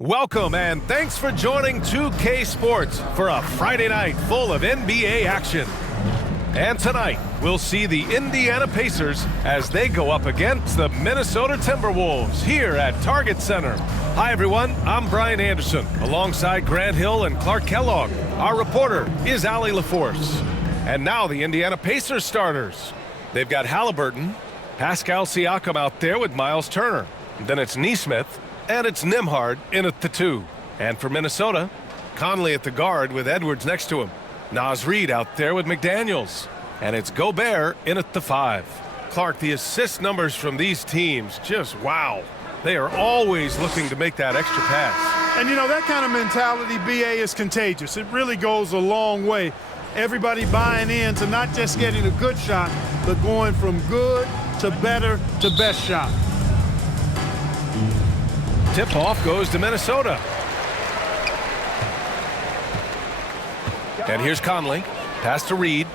Welcome and thanks for joining 2K Sports for a Friday night full of NBA action. And tonight, we'll see the Indiana Pacers as they go up against the Minnesota Timberwolves here at Target Center. Hi everyone, I'm Brian Anderson alongside Grant Hill and Clark Kellogg. Our reporter is Allie LaForce. And now the Indiana Pacers starters. They've got Halliburton, Pascal Siakam out there with Miles Turner. Then it's Nesmith. And it's Nembhard in at the 2. And for Minnesota, Conley at the guard with Edwards next to him. Naz Reid out there with McDaniels. And it's Gobert in at the 5. Clark, the assist numbers from these teams, just wow. They are always looking to make that extra pass. And you know, that kind of mentality, BA, is contagious. It really goes a long way. Everybody buying in to not just getting a good shot, but going from good to better to best shot. Tip-off goes to Minnesota. And here's Conley. Pass to Reid.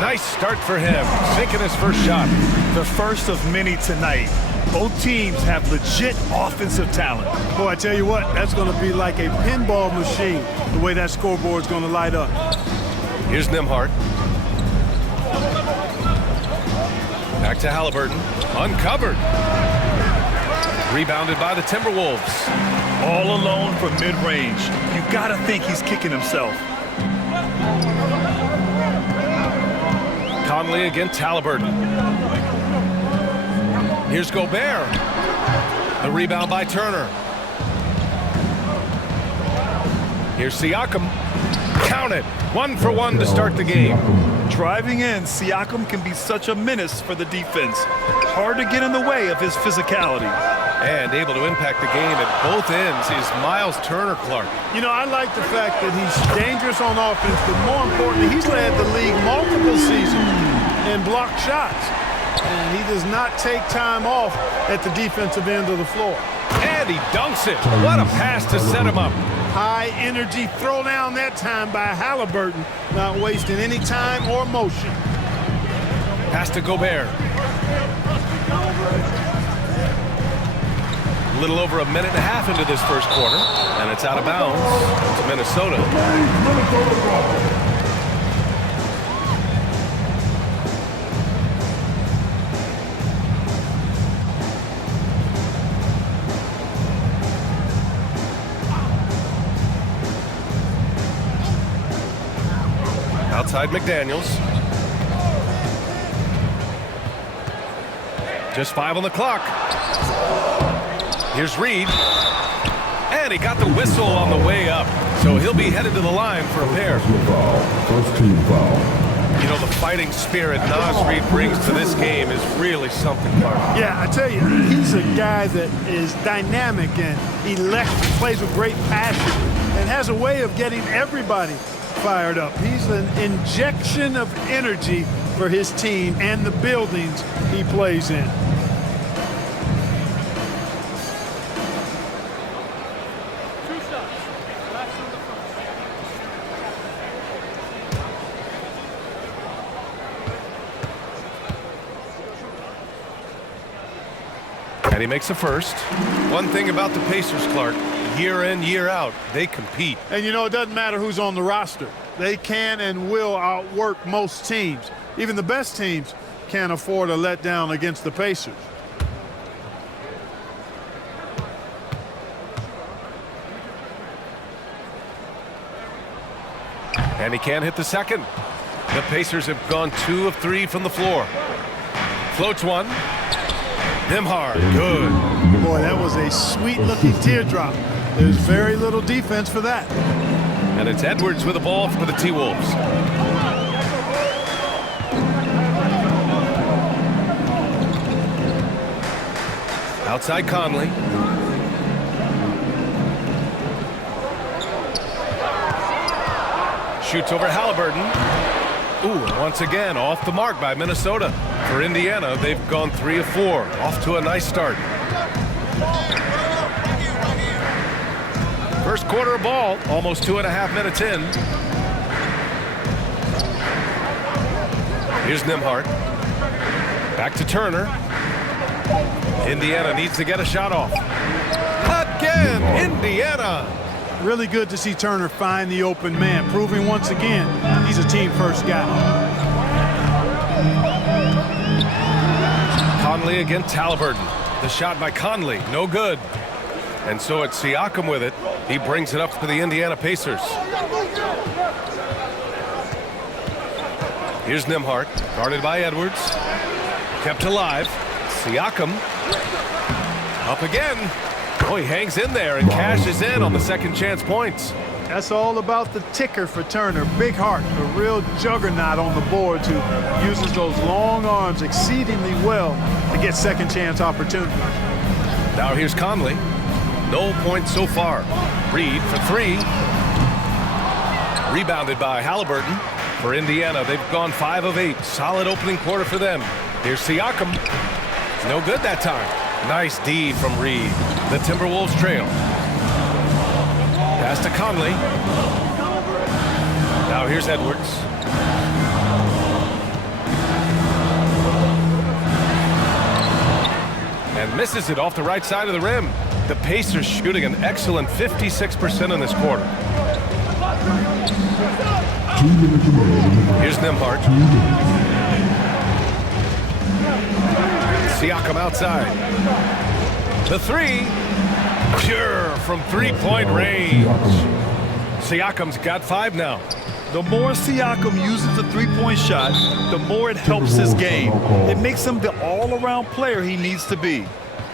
Nice start for him. Sinking his first shot. The first of many tonight. Both teams have legit offensive talent. Boy, I tell you what, that's going to be like a pinball machine, the way that scoreboard's going to light up. Here's Nembhard. Back to Halliburton. Uncovered. Rebounded by the Timberwolves. All alone from mid-range. You got to think he's kicking himself. Conley against Halliburton. Here's Gobert. The rebound by Turner. Here's Siakam. Count it. 1 for 1 to start the game. Driving in, Siakam can be such a menace for the defense. Hard to get in the way of his physicality. And able to impact the game at both ends is Miles Turner, Clark. You know, I like the fact that he's dangerous on offense, but more importantly, he's led the league multiple seasons in blocked shots. And he does not take time off at the defensive end of the floor. And he dunks it. What a pass to set him up. High energy throw down that time by Halliburton, not wasting any time or motion. Pass to Gobert. A little over a minute and a half into this first quarter, and it's out of bounds to Minnesota. Outside McDaniels. Just 5 on the clock. Here's Reid. And he got the whistle on the way up. So he'll be headed to the line for a pair. First team foul. You know, the fighting spirit Naz Reid brings to this game is really something, Clark. Yeah, I tell you, he's a guy that is dynamic and electric, plays with great passion, and has a way of getting everybody fired up. He's an injection of energy for his team and the buildings he plays in. And he makes a first. One thing about the Pacers, Clark, year in, year out, they compete. And you know, it doesn't matter who's on the roster. They can and will outwork most teams. Even the best teams can't afford a letdown against the Pacers. And he can't hit the second. The Pacers have gone 2 of 3 from the floor. Floats one. Nembhard, good. Boy, that was a sweet-looking teardrop. There's very little defense for that. And it's Edwards with the ball for the T-Wolves. Outside Conley. Shoots over Halliburton. Ooh, once again, off the mark by Minnesota. For Indiana, they've gone 3 of 4. Off to a nice start. First quarter of ball, almost 2.5 minutes in. Here's Nembhard. Back to Turner. Indiana needs to get a shot off. Again, Indiana. Really good to see Turner find the open man, proving once again he's a team-first guy. Conley against Halliburton. The shot by Conley, no good. And so it's Siakam with it. He brings it up for the Indiana Pacers. Here's Nembhard, guarded by Edwards. Kept alive. Siakam. Up again. Oh, he hangs in there and cashes in on the second chance points. That's all about the ticker for Turner. Big heart, a real juggernaut on the boards who uses those long arms exceedingly well to get second chance opportunities. Now here's Conley. No points so far. Reed for three. Rebounded by Halliburton. For Indiana, they've gone 5 of 8. Solid opening quarter for them. Here's Siakam. No good that time. Nice D from Reed. The Timberwolves trail. Pass to Conley. Now here's Edwards. And misses it off the right side of the rim. The Pacers shooting an excellent 56% in this quarter. 2 minutes remaining. Here's Nembhard. 2 minutes. Siakam outside. The three. Pure from three-point range. Siakam's got 5 now. The more Siakam uses the three-point shot, the more it helps his game. It makes him the all-around player he needs to be.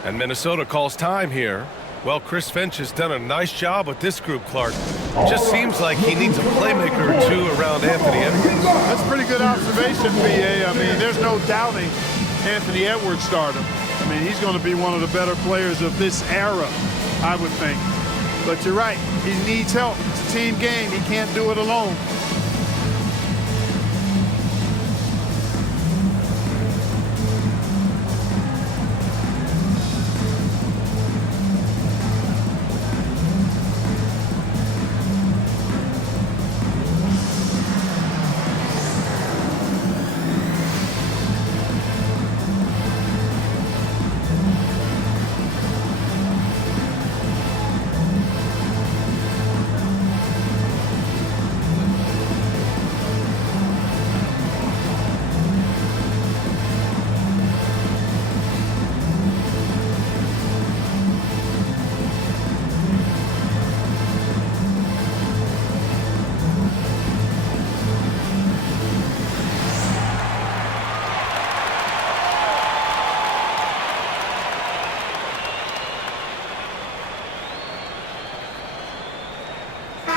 And Minnesota calls time here. Well, Chris Finch has done a nice job with this group, Clark. Just seems like he needs a playmaker or two around Anthony Edwards. That's a pretty good observation, B.A. I mean, there's no doubting Anthony Edwards' stardom. I mean, he's going to be one of the better players of this era, I would think. But you're right, he needs help. It's a team game. He can't do it alone.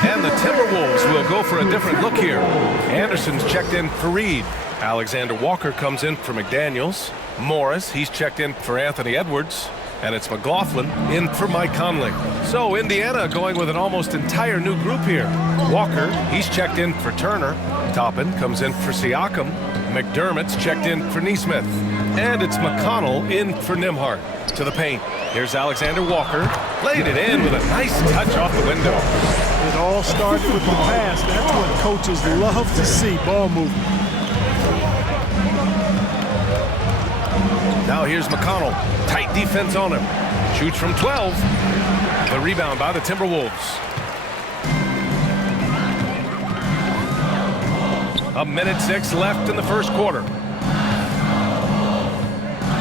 And the Timberwolves will go for a different look here. Anderson's checked in for Reed. Alexander Walker comes in for McDaniels. Morris, he's checked in for Anthony Edwards. And it's McLaughlin in for Mike Conley. So Indiana going with an almost entire new group here. Walker, he's checked in for Turner. Toppin comes in for Siakam. McDermott's checked in for Nesmith. And it's McConnell in for Nembhard. To the paint. Here's Alexander Walker. Laid it in with a nice touch off the window. It all started with the pass. That's what coaches love to see, ball movement. Now here's McConnell. Tight defense on him. Shoots from 12. The rebound by the Timberwolves. A minute 6 left in the first quarter.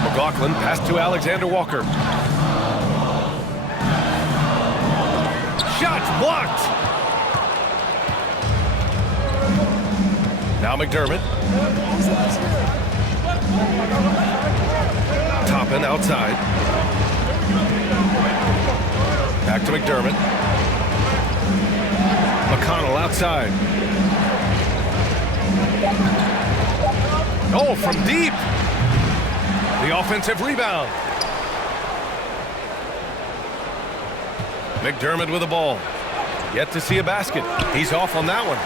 McLaughlin passed to Alexander Walker. Shots blocked. Now McDermott. Toppin outside. Back to McDermott. McConnell outside. Oh, from deep. The offensive rebound. McDermott with the ball. Yet to see a basket. He's off on that one.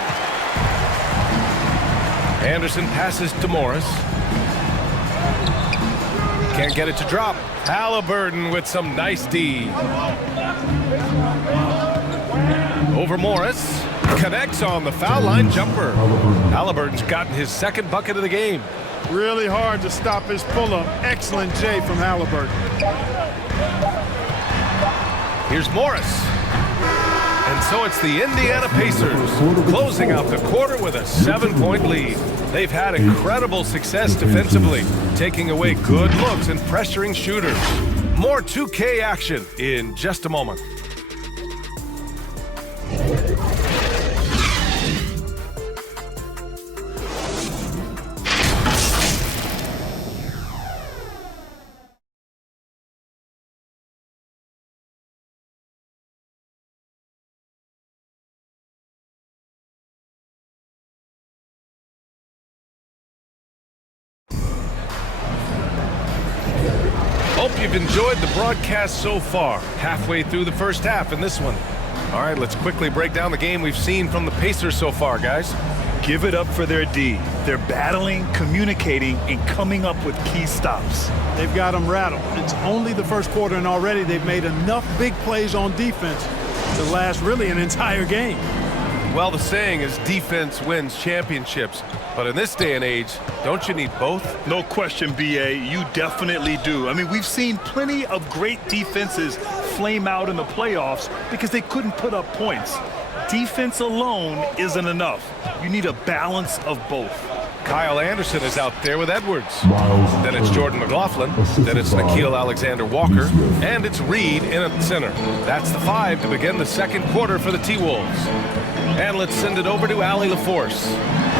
Anderson passes to Morris. Can't get it to drop. Halliburton with some nice D. Over Morris. Connects on the foul line jumper. Halliburton's gotten his second bucket of the game. Really hard to stop his pull-up. Excellent J from Halliburton. Here's Morris. And so it's the Indiana Pacers closing out the quarter with a 7-point lead. They've had incredible success defensively, taking away good looks and pressuring shooters. More 2K action in just a moment. Hope you've enjoyed the broadcast so far. Halfway through the first half in this one. All right, let's quickly break down the game we've seen from the Pacers so far, guys. Give it up for their D. They're battling, communicating, and coming up with key stops. They've got them rattled. It's only the first quarter, and already they've made enough big plays on defense to last really an entire game. Well, the saying is defense wins championships. But in this day and age, don't you need both? No question, B.A., you definitely do. I mean, we've seen plenty of great defenses flame out in the playoffs because they couldn't put up points. Defense alone isn't enough. You need a balance of both. Kyle Anderson is out there with Edwards. Then it's Jordan McLaughlin. Then it's Nickeil Alexander-Walker. And it's Reed in at center. That's the 5 to begin the second quarter for the T-Wolves. And let's send it over to Allie LaForce.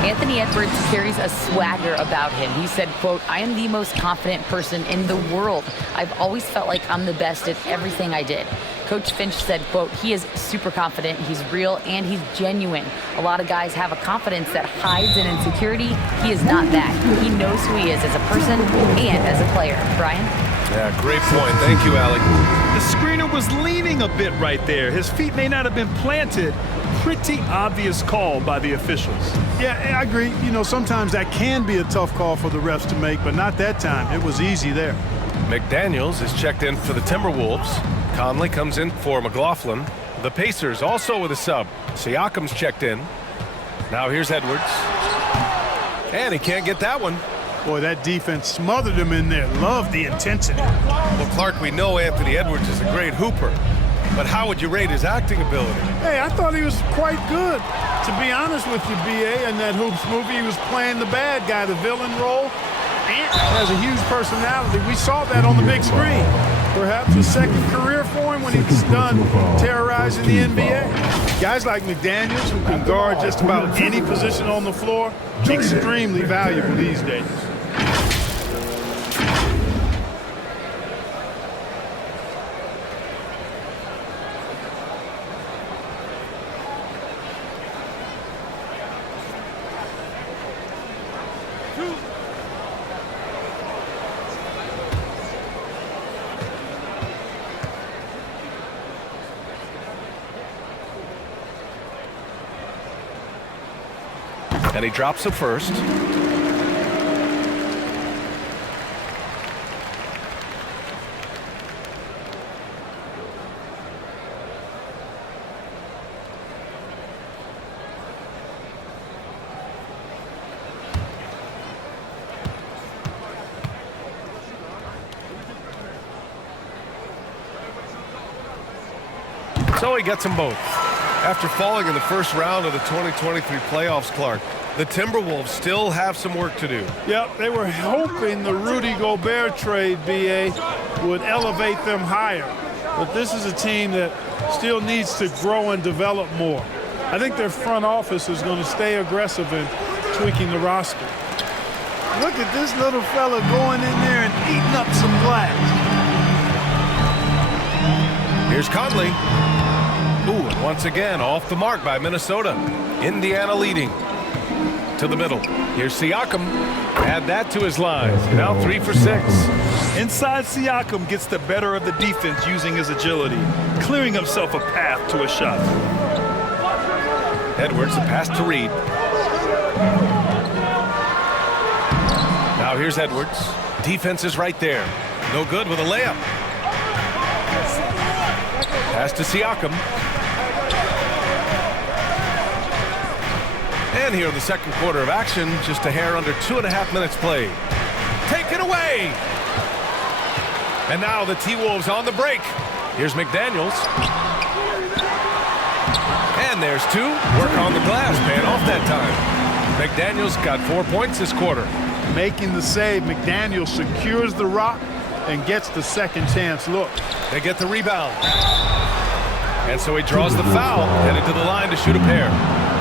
Anthony Edwards carries a swagger about him. He said, quote, "I am the most confident person in the world. I've always felt like I'm the best at everything I did." Coach Finch said, quote, "He is super confident, he's real, and he's genuine. A lot of guys have a confidence that hides in insecurity. He is not that. He knows who he is as a person and as a player." Brian? Yeah, great point. Thank you, Allie. The screener was leaning a bit right there. His feet may not have been planted. Pretty obvious call by the officials. Yeah, I agree. You know, sometimes that can be a tough call for the refs to make, but not that time. It was easy there. McDaniels is checked in for the Timberwolves. Conley comes in for McLaughlin. The Pacers also with a sub. Siakam's checked in. Now here's Edwards. And he can't get that one. Boy, that defense smothered him in there. Love the intensity. Well, Clark, we know Anthony Edwards is a great hooper. But how would you rate his acting ability? Hey, I thought he was quite good. To be honest with you, B.A., in that Hoops movie, he was playing the bad guy, the villain role. Ant has a huge personality. We saw that on the big screen. Perhaps a second career for him when he's done terrorizing the NBA. Guys like McDaniels, who can guard just about any position on the floor, extremely valuable these days. And he drops it first. So he gets them both. After falling in the first round of the 2023 playoffs, Clark, the Timberwolves still have some work to do. Yep, they were hoping the Rudy Gobert trade, B.A., would elevate them higher. But this is a team that still needs to grow and develop more. I think their front office is going to stay aggressive in tweaking the roster. Look at this little fella going in there and eating up some glass. Here's Conley. Ooh, and once again, off the mark by Minnesota. Indiana leading. To the middle. Here's Siakam. Add that to his line. Now 3 for 6. Inside, Siakam gets the better of the defense using his agility, clearing himself a path to a shot. Edwards, the pass to Reed. Now here's Edwards. Defense is right there. No good with a layup. Pass to Siakam. And here in the second quarter of action, just a hair under 2.5 minutes played. Taken away! And now the T-Wolves on the break. Here's McDaniels. And there's two. Work on the glass, paying off that time. McDaniels got 4 points this quarter. Making the save, McDaniels secures the rock and gets the second chance look. They get the rebound. And so he draws the foul, headed to the line to shoot a pair.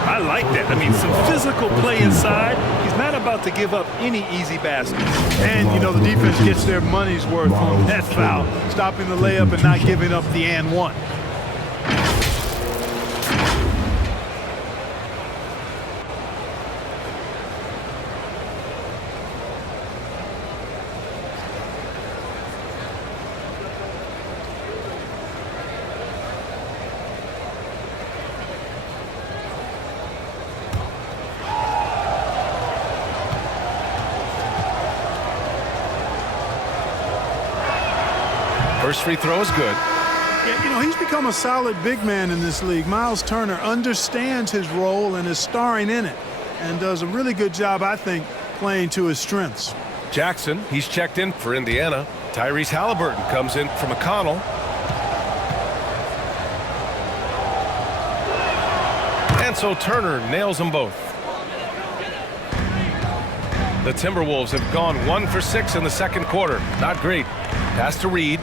I like that. I mean, some physical play inside. He's not about to give up any easy baskets. And, you know, the defense gets their money's worth on that foul, stopping the layup and not giving up the and one. First free throw is good. Yeah, you know, he's become a solid big man in this league. Miles Turner understands his role and is starring in it and does a really good job, I think, playing to his strengths. Jackson, he's checked in for Indiana. Tyrese Halliburton comes in for McConnell. And so Turner nails them both. The Timberwolves have gone 1 for 6 in the second quarter. Not great. Pass to Reed.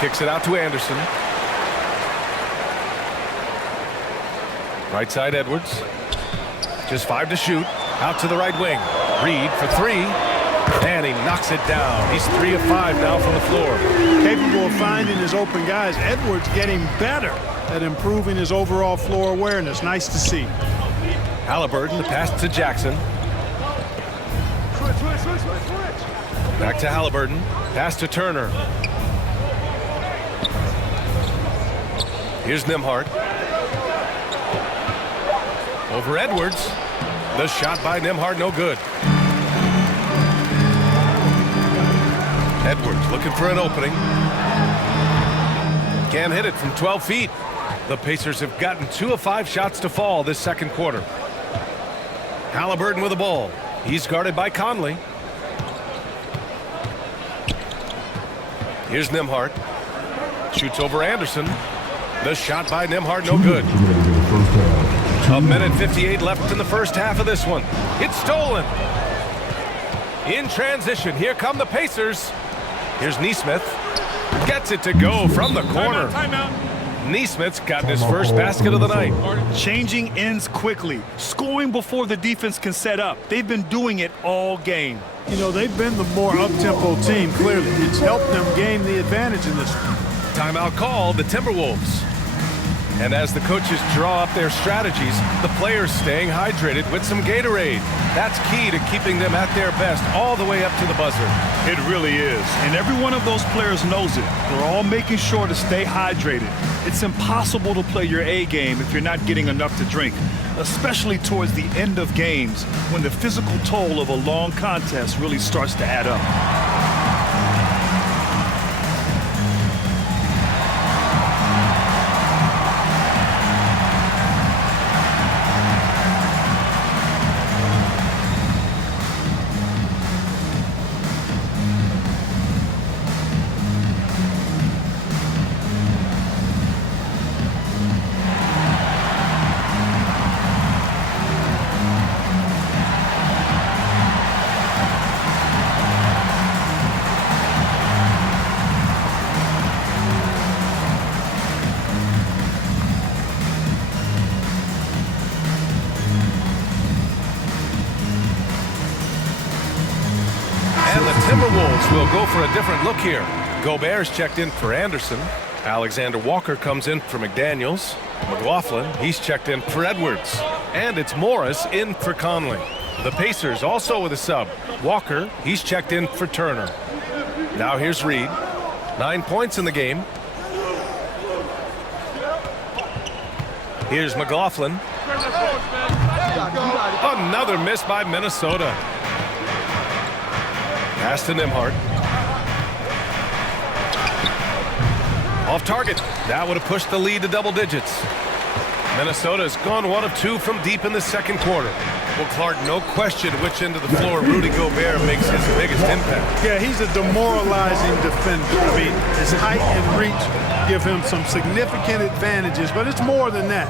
Kicks it out to Anderson. Right side Edwards. Just 5 to shoot. Out to the right wing. Reed for 3. And he knocks it down. He's 3 of 5 now from the floor. Capable of finding his open guys. Edwards getting better at improving his overall floor awareness. Nice to see. Halliburton, the pass to Jackson. Back to Halliburton. Pass to Turner. Here's Nembhard. Over Edwards. The shot by Nembhard, no good. Edwards looking for an opening. Can't hit it from 12 feet. The Pacers have gotten 2 of 5 shots to fall this second quarter. Halliburton with the ball. He's guarded by Conley. Here's Nembhard. Shoots over Anderson. The shot by Nembhard, no good. 1:58 left in the first half of this one. It's stolen. In transition, here come the Pacers. Here's Nesmith. Gets it to go from the corner. Timeout. Nesmith's gotten his first basket of the night. Changing ends quickly. Scoring before the defense can set up. They've been doing it all game. You know, they've been the more up-tempo team, clearly. It's helped them gain the advantage in this one. Timeout call, the Timberwolves. And as the coaches draw up their strategies, the players staying hydrated with some Gatorade. That's key to keeping them at their best all the way up to the buzzer. It really is. And every one of those players knows it. They're all making sure to stay hydrated. It's impossible to play your A game if you're not getting enough to drink, especially towards the end of games when the physical toll of a long contest really starts to add up. Timberwolves will go for a different look here. Gobert's checked in for Anderson. Alexander Walker comes in for McDaniels. McLaughlin, he's checked in for Edwards. And it's Morris in for Conley. The Pacers also with a sub. Walker, he's checked in for Turner. Now here's Reed. 9 points in the game. Here's McLaughlin. Another miss by Minnesota. Pass to Nembhard. Off target. That would have pushed the lead to double digits. Minnesota's gone 1 of 2 from deep in the second quarter. Well, Clark, no question which end of the floor Rudy Gobert makes his biggest impact. Yeah, he's a demoralizing defender. I mean, his height and reach give him some significant advantages, but it's more than that.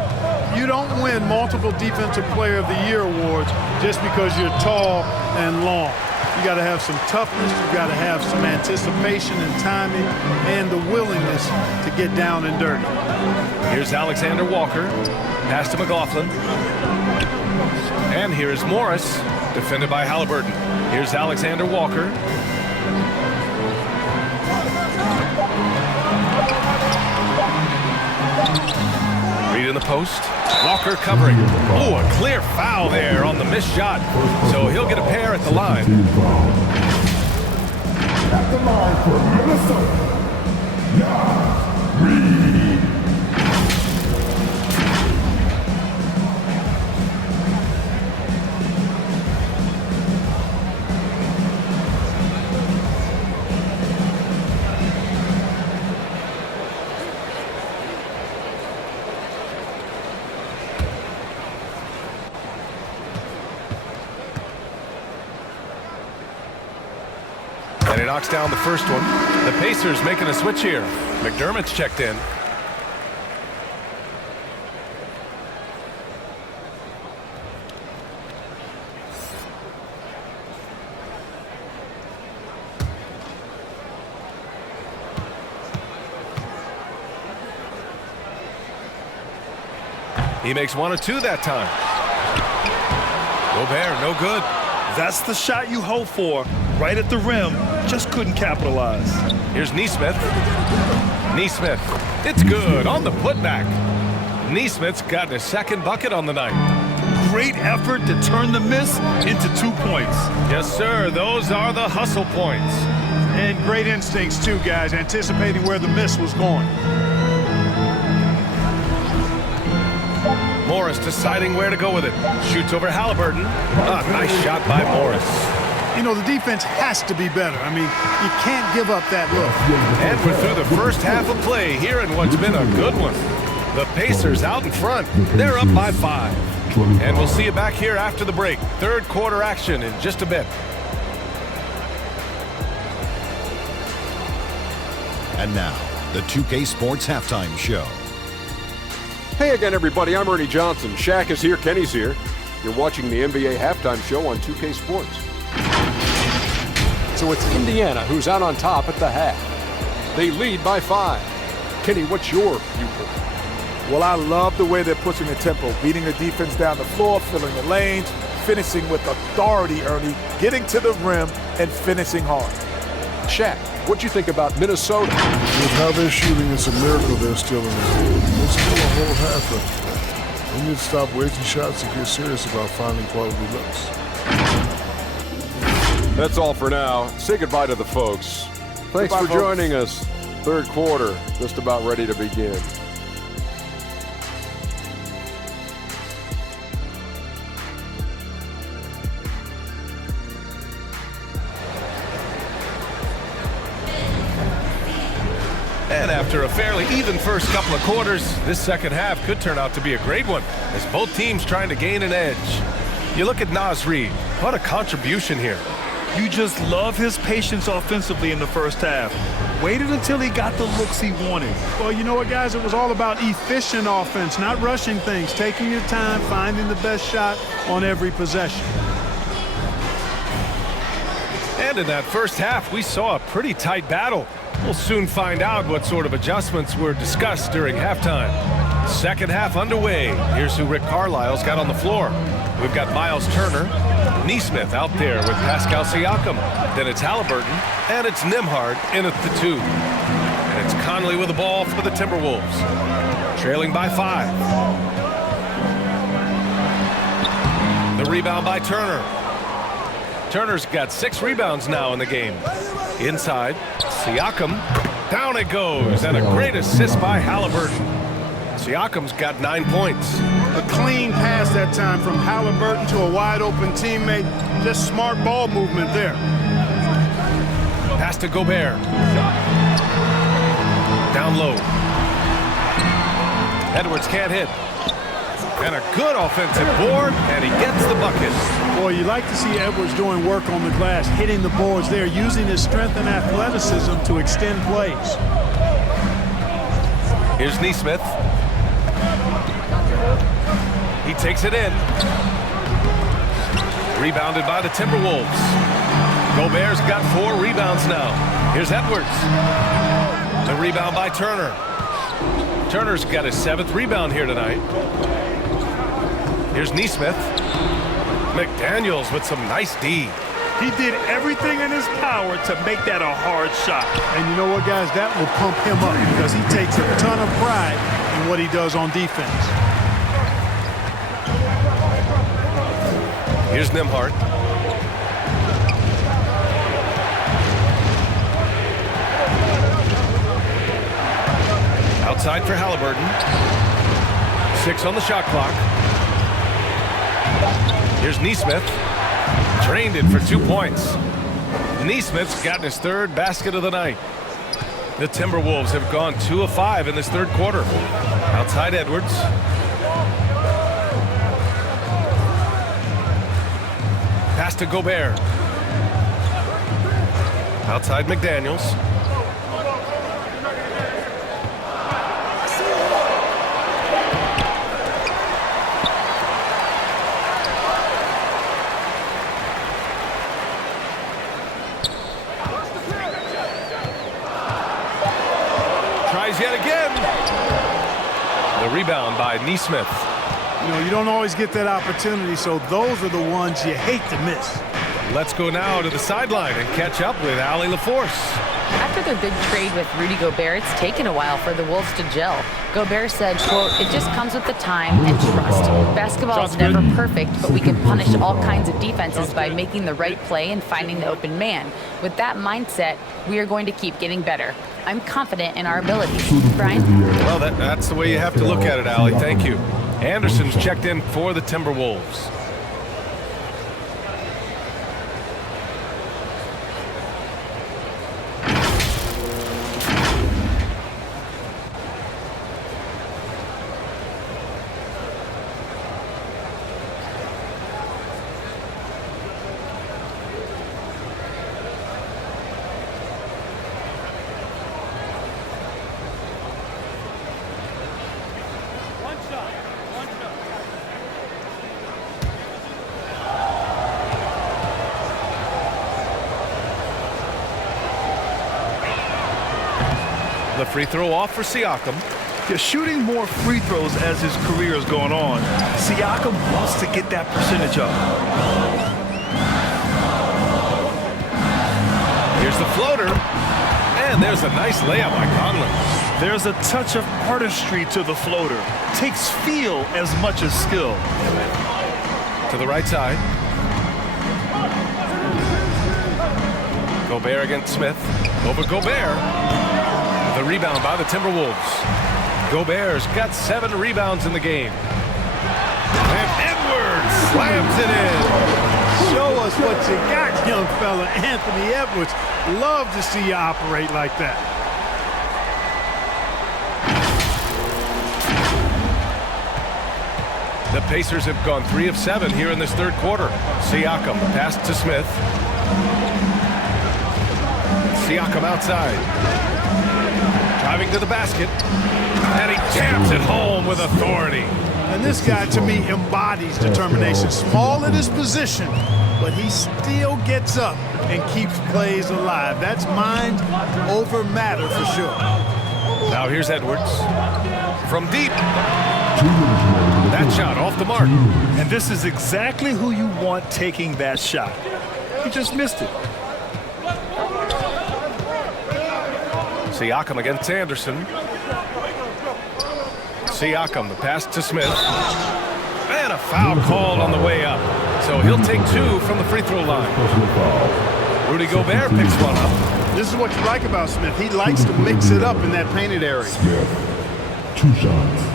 You don't win multiple Defensive Player of the Year awards just because you're tall and long. You got to have some toughness, you got to have some anticipation and timing, and the willingness to get down and dirty. Here's Alexander Walker, pass to McLaughlin. And here's Morris, defended by Halliburton. Here's Alexander Walker. Reed in the post. Walker covering. Oh, a clear foul there on the missed shot. So he'll get a pair at the line. At the line for Minnesota, Reed. And he knocks down the first one. The Pacers making a switch here. McDermott's checked in. He makes 1 of 2 that time. Gobert, no good. That's the shot you hope for. Right at the rim, just couldn't capitalize. Here's Nesmith. Nesmith, it's good on the putback. Nesmith's gotten his second bucket on the night. Great effort to turn the miss into 2 points. Yes, sir, those are the hustle points. And great instincts, too, guys, anticipating where the miss was going. Morris deciding where to go with it. Shoots over Halliburton. Ah, nice shot by Morris. You know, the defense has to be better. I mean, you can't give up that look. And we're through the first half of play here in what's been a good one. The Pacers out in front. They're up by 5. And we'll see you back here after the break. Third quarter action in just a bit. And now, the 2K Sports Halftime Show. Hey again, everybody. I'm Ernie Johnson. Shaq is here. Kenny's here. You're watching the NBA Halftime Show on 2K Sports. So it's Indiana who's out on top at the half. They lead by 5. Kenny, what's your viewpoint? Well, I love the way they're pushing the tempo, beating the defense down the floor, filling the lanes, finishing with authority, Ernie, getting to the rim and finishing hard. Shaq, what you think about Minnesota? With how they're shooting, it's a miracle they're still in this game. There's still a whole half left. They need to stop wasting shots and get serious about finding quality looks. That's all for now. Say goodbye to the folks. Thanks Goodbye, for folks. joining us. Third quarter, just about ready to begin. And after a fairly even first couple of quarters, this second half could turn out to be a great one as both teams trying to gain an edge. You look at Naz Reid. What a contribution here. You just love his patience offensively in the first half. Waited until he got the looks he wanted. Well, you know what, guys? It was all about efficient offense, not rushing things, taking your time, finding the best shot on every possession. And in that first half, we saw a pretty tight battle. We'll soon find out what sort of adjustments were discussed during halftime. Second half underway. Here's who Rick Carlisle's got on the floor. We've got Miles Turner, Nesmith out there with Pascal Siakam. Then it's Halliburton, and it's Nembhard in at the 2. And it's Conley with the ball for the Timberwolves. Trailing by 5. The rebound by Turner. Turner's got 6 rebounds now in the game. Inside, Siakam. Down it goes, and a great assist by Halliburton. Siakam's got 9 points. A clean pass that time from Halliburton to a wide-open teammate. Just smart ball movement there. Pass to Gobert. Down low. Edwards can't hit. And a good offensive board, and he gets the bucket. Boy, you like to see Edwards doing work on the glass, hitting the boards there, using his strength and athleticism to extend plays. Here's Neesmith. He takes it in. Rebounded by the Timberwolves. Gobert's got 4 rebounds now. Here's Edwards. The rebound by Turner. Turner's got his 7th rebound here tonight. Here's Neesmith. McDaniels with some nice D. He did everything in his power to make that a hard shot. And you know what, guys? That will pump him up because he takes a ton of pride in what he does on defense. Here's Nembhard. Outside for Halliburton. 6 on the shot clock. Here's Neesmith. Drained it for 2 points. Neesmith's gotten his 3rd basket of the night. The Timberwolves have gone 2 of 5 in this 3rd quarter. Outside Edwards. Pass to Gobert. Outside McDaniels. Tries yet again. The rebound by Neesmith. You know, you don't always get that opportunity, so those are the ones you hate to miss. Let's go now to the sideline and catch up with Allie LaForce. After their big trade with Rudy Gobert, it's taken a while for the Wolves to gel. Gobert said, quote, "It just comes with the time and trust. Basketball is never perfect, but we can punish all kinds of defenses by making the right play and finding the open man. With that mindset, we are going to keep getting better. I'm confident in our abilities." Brian? Well, that's the way you have to look at it, Allie. Thank you. Anderson's checked in for the Timberwolves. The free throw off for Siakam. He's shooting more free throws as his career is going on. Siakam wants to get that percentage up. Here's the floater. And there's a nice layup by Conlon. There's a touch of artistry to the floater. Takes feel as much as skill. To the right side. Gobert against Smith. Over Gobert. The rebound by the Timberwolves. Gobert's got 7 rebounds in the game. And Edwards slams it in. Show us what you got, young fella. Anthony Edwards. Love to see you operate like that. The Pacers have gone 3 of 7 here in this 3rd quarter. Siakam, pass to Smith. Siakam outside. Driving to the basket. And he jams it home with authority. And this guy, to me, embodies determination. Small in his position, but he still gets up and keeps plays alive. That's mind over matter for sure. Now here's Edwards. From deep. That shot off the mark. And this is exactly who you want taking that shot. He just missed it. Siakam against Anderson. Siakam, the pass to Smith. And a foul called on the way up. So he'll take 2 from the free throw line. Rudy Gobert picks one up. This is what you like about Smith. He likes to mix it up in that painted area. Smith, 2 shots.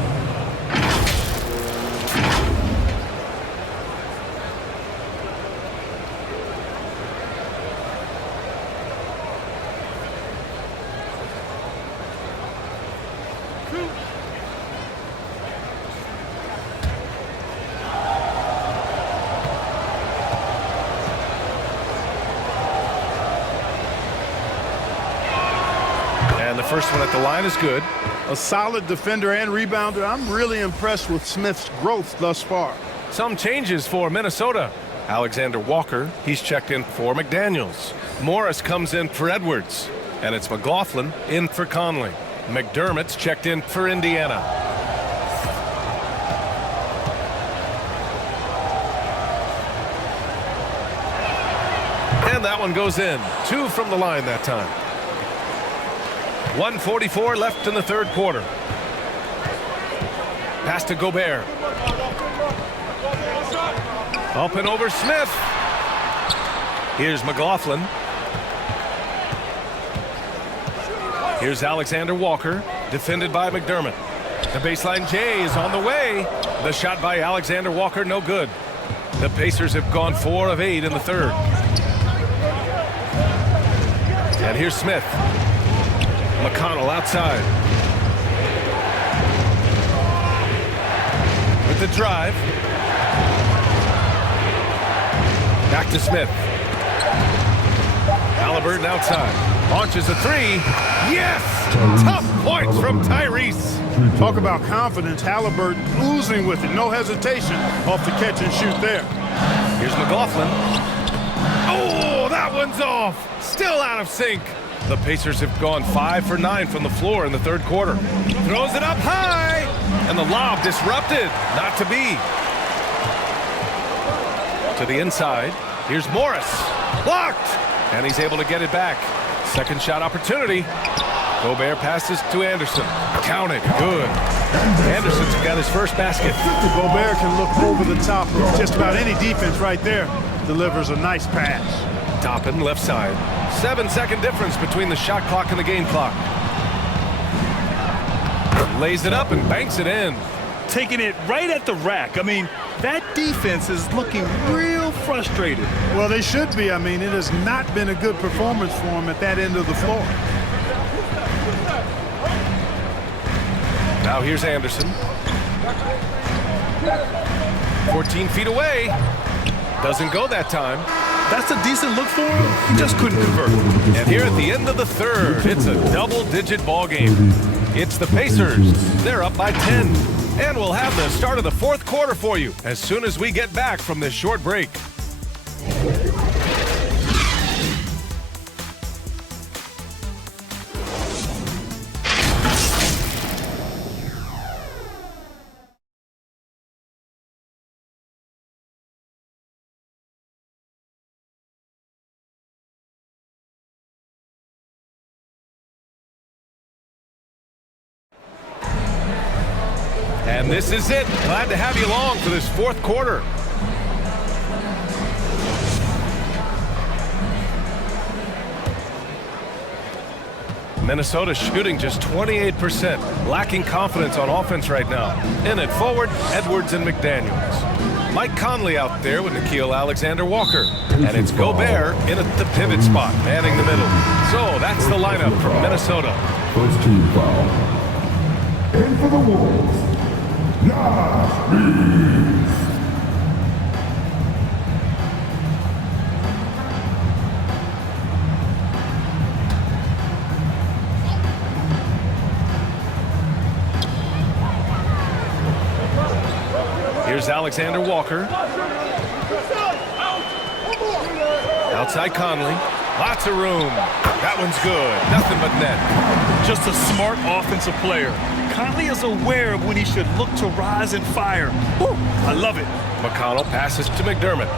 And the first one at the line is good. A solid defender and rebounder. I'm really impressed with Smith's growth thus far. Some changes for Minnesota. Alexander Walker, he's checked in for McDaniels. Morris comes in for Edwards. And it's McLaughlin in for Conley. McDermott's checked in for Indiana. And that one goes in. 2 from the line that time. 1:44 left in the third quarter. Pass to Gobert. Up and over Smith. Here's McLaughlin. Here's Alexander Walker, defended by McDermott. The baseline J is on the way. The shot by Alexander Walker, no good. The Pacers have gone 4 of 8 in the third. And here's Smith. McConnell outside. With the drive. Back to Smith. Halliburton outside. Launches a 3. Yes! Tough points from Tyrese. Talk about confidence. Halliburton oozing with it. No hesitation off the catch and shoot there. Here's McLaughlin. Oh, that one's off. Still out of sync. The Pacers have gone 5 for 9 from the floor in the third quarter. Throws it up high. And the lob disrupted. Not to be. To the inside. Here's Morris. Blocked. And he's able to get it back. Second shot opportunity. Gobert passes to Anderson. Counted. Good. Anderson's got his first basket. Gobert can look over the top of just about any defense right there. Delivers a nice pass. Toppin left side. 7-second difference between the shot clock and the game clock. Lays it up and banks it in. Taking it right at the rack. I mean, that defense is looking real frustrated. Well, they should be. I mean, it has not been a good performance for them at that end of the floor. Now here's Anderson. 14 feet away. Doesn't go that time. That's a decent look for him. He just couldn't convert. And here at the end of the third, it's a double-digit ball game. It's the Pacers. They're up by 10. And we'll have the start of the fourth quarter for you as soon as we get back from this short break. And this is it. Glad to have you along for this fourth quarter. Minnesota shooting just 28%, lacking confidence on offense right now. In it forward, Edwards and McDaniels. Mike Conley out there with Nickeil Alexander-Walker. And it's Gobert in at the pivot spot, manning the middle. So that's the lineup from Minnesota. First team foul. And for the Wolves, Josh Reeves. Here's Alexander Walker. Outside Conley. Lots of room. That one's good. Nothing but net. Just a smart offensive player. Conley is aware of when he should look to rise and fire. Woo, I love it. McConnell passes to McDermott.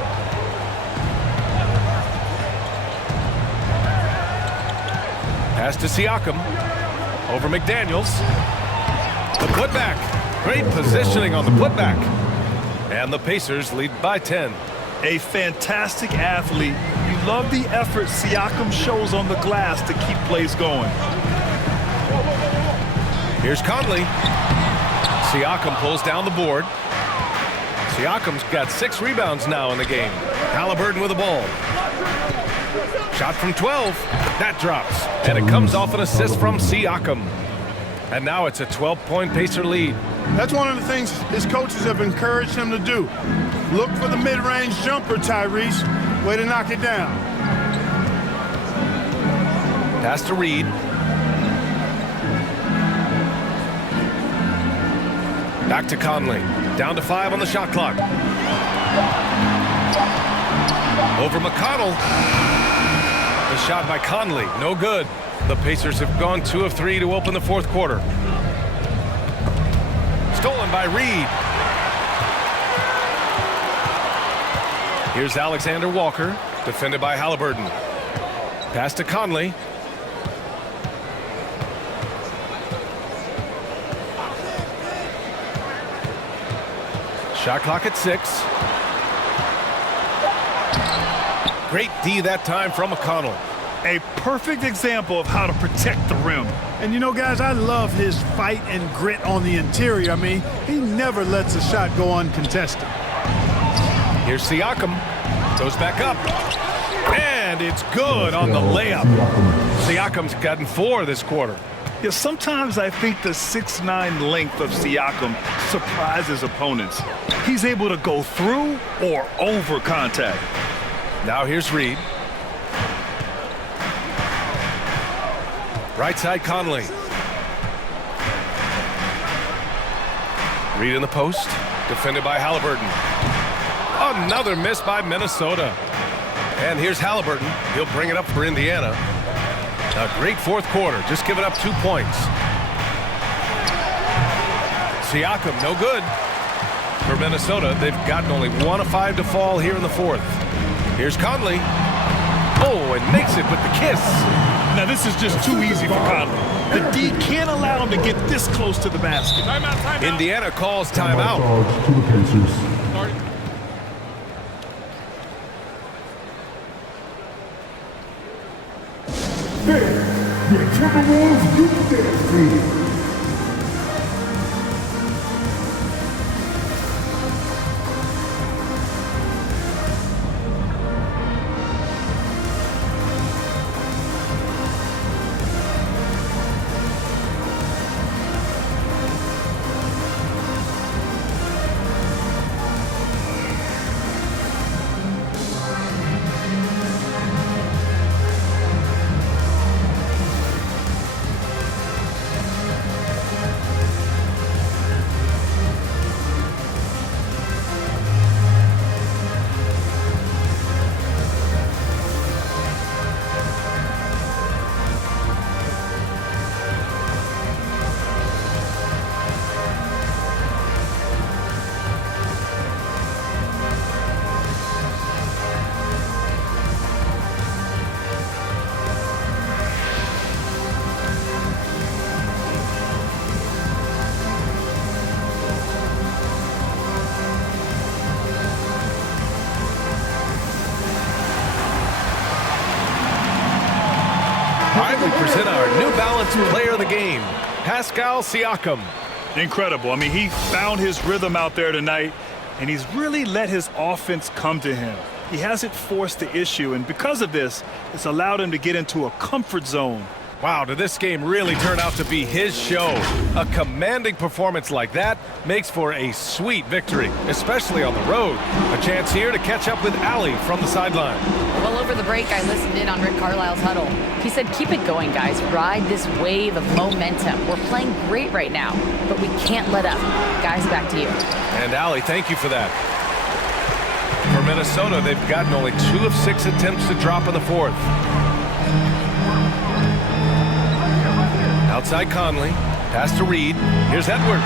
Pass to Siakam. Over McDaniels. The putback. Great positioning on the putback. And the Pacers lead by 10. A fantastic athlete. You love the effort Siakam shows on the glass to keep plays going. Here's Conley. Siakam pulls down the board. Siakam's got 6 rebounds now in the game. Halliburton with the ball. Shot from 12. That drops. And it comes off an assist from Siakam. And now it's a 12-point Pacer lead. That's one of the things his coaches have encouraged him to do. Look for the mid-range jumper, Tyrese. Way to knock it down. Pass to Reed. Back to Conley. Down to 5 on the shot clock. Over McConnell. The shot by Conley, no good. The Pacers have gone 2 of 3 to open the fourth quarter. Stolen by Reed. Here's Alexander Walker, defended by Halliburton. Pass to Conley. Shot clock at 6. Great D that time from McConnell. A perfect example of how to protect the rim. And you know, guys, I love his fight and grit on the interior. I mean, he never lets a shot go uncontested. Here's Siakam. Goes back up. And it's good on the layup. Siakam's gotten 4 this quarter. Yeah, sometimes I think the 6'9" length of Siakam surprises opponents. He's able to go through or over contact. Now here's Reed. Right side Conley. Reed in the post. Defended by Halliburton. Another miss by Minnesota. And here's Halliburton. He'll bring it up for Indiana. A great fourth quarter. Just giving up 2 points. Siakam, no good. For Minnesota, they've gotten only 1 of 5 to fall here in the fourth. Here's Conley. Oh, and makes it with the kiss. Now this is just too easy for Conley. The D can't allow him to get this close to the basket. Timeout. Indiana calls timeout. Charge to the Pacers. The Timberwolves do their thing. We present our New Balance Player of the Game, Pascal Siakam. Incredible. I mean, he found his rhythm out there tonight, and he's really let his offense come to him. He hasn't forced the issue, and because of this, it's allowed him to get into a comfort zone. Wow, did this game really turn out to be his show? A commanding performance like that makes for a sweet victory, especially on the road. A chance here to catch up with Allie from the sideline. Well, over the break, I listened in on Rick Carlisle's huddle. He said, keep it going, guys. Ride this wave of momentum. We're playing great right now, but we can't let up. Guys, back to you. And Allie, thank you for that. For Minnesota, they've gotten only 2 of 6 attempts to drop in the fourth. Outside Conley, pass to Reed. Here's Edwards.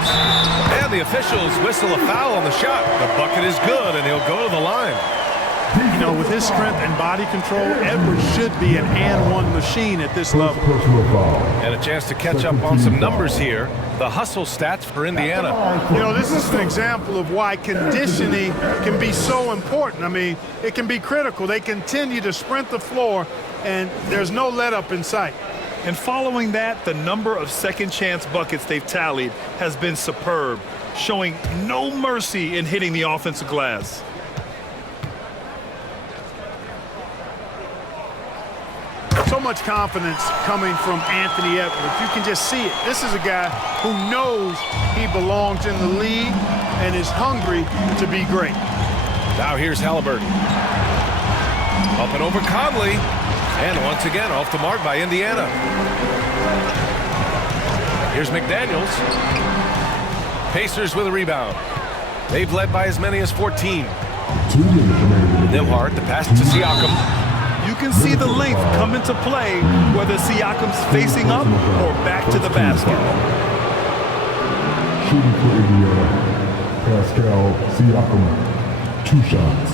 And the officials whistle a foul on the shot. The bucket is good, and he'll go to the line. You know, with his strength and body control, Edwards should be an and-one machine at this level. And a chance to catch up on some numbers here. The hustle stats for Indiana. You know, this is an example of why conditioning can be so important. I mean, it can be critical. They continue to sprint the floor, and there's no let-up in sight. And following that, the number of second chance buckets they've tallied has been superb, showing no mercy in hitting the offensive glass. So much confidence coming from Anthony Edwards. You can just see it. This is a guy who knows he belongs in the league and is hungry to be great. Now here's Halliburton. Up and over Conley. And once again, off the mark by Indiana. Here's McDaniels. Pacers with a rebound. They've led by as many as 14. Nembhard, the pass to Siakam. You can see the length come into play, whether Siakam's facing up or back to the basket. Shooting for Indiana, Pascal Siakam, 2 shots.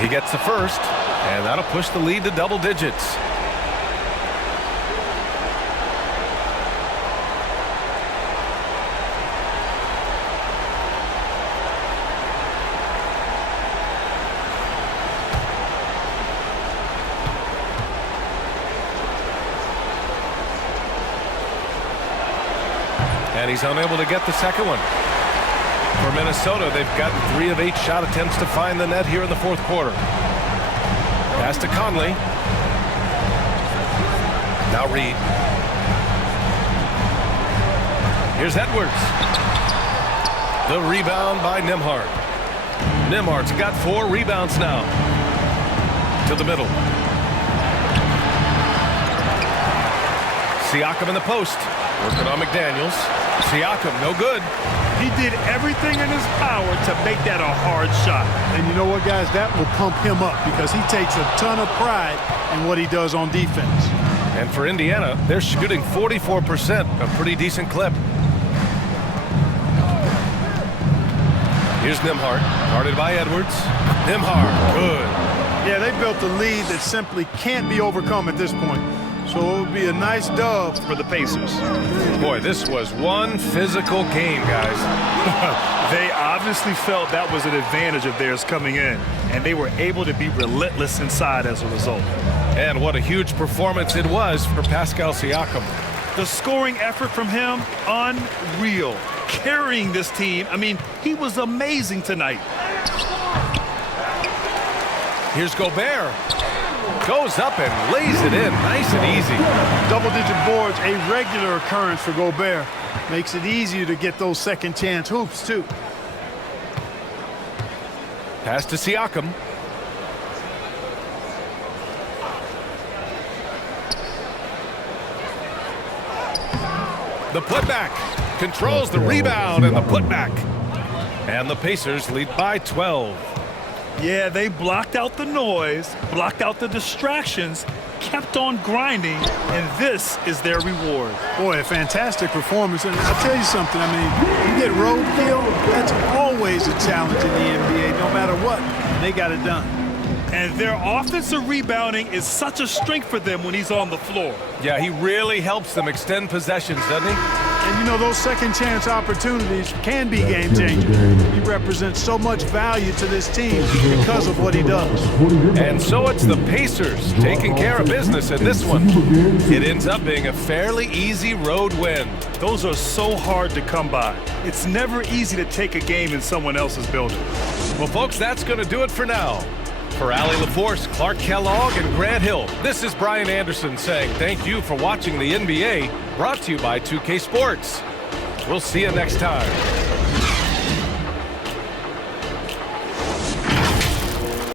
He gets the first, and that'll push the lead to double digits. And he's unable to get the second one. For Minnesota, they've gotten 3 of 8 shot attempts to find the net here in the fourth quarter. Pass to Conley. Now Reed. Here's Edwards. The rebound by Nembhard. Nembhard's got 4 rebounds now. To the middle. Siakam in the post. Working on McDaniels. Siakam, no good. He did everything in his power to make that a hard shot. And you know what, guys? That will pump him up because he takes a ton of pride in what he does on defense. And for Indiana, they're shooting 44%, a pretty decent clip. Here's Nembhard, guarded by Edwards. Nembhard, good. Yeah, they built a lead that simply can't be overcome at this point. So it would be a nice dub For the Pacers. Boy, this was one physical game, guys. They obviously felt that was an advantage of theirs coming in, and they were able to be relentless inside as a result. And what a huge performance it was for Pascal Siakam. The scoring effort from him, unreal. Carrying this team, I mean, he was amazing tonight. Here's Gobert. Goes up and lays it in, nice and easy. double-digit boards, a regular occurrence for Gobert. Makes it easier to get those second chance hoops, too. Pass to Siakam. The putback. Controls the rebound and the putback. And the Pacers lead by 12. Yeah, they blocked out the noise, blocked out the distractions, kept on grinding, and this is their reward. Boy, a fantastic performance. And I'll tell you something, I mean, you get roadkill, that's always a challenge in the NBA, no matter what. They got it done. And their offensive rebounding is such a strength for them when he's on the floor. Yeah, he really helps them extend possessions, doesn't he? And, you know, those second chance opportunities can be game changers. He represents so much value to this team because of what he does. And so it's the Pacers taking care of business in this one. It ends up being a fairly easy road win. Those are so hard to come by. It's never easy to take a game in someone else's building. Well, folks, that's going to do it for now. For Allie LaForce, Clark Kellogg, and Grant Hill, this is Brian Anderson saying thank you for watching the NBA, brought to you by 2K Sports. We'll see you next time.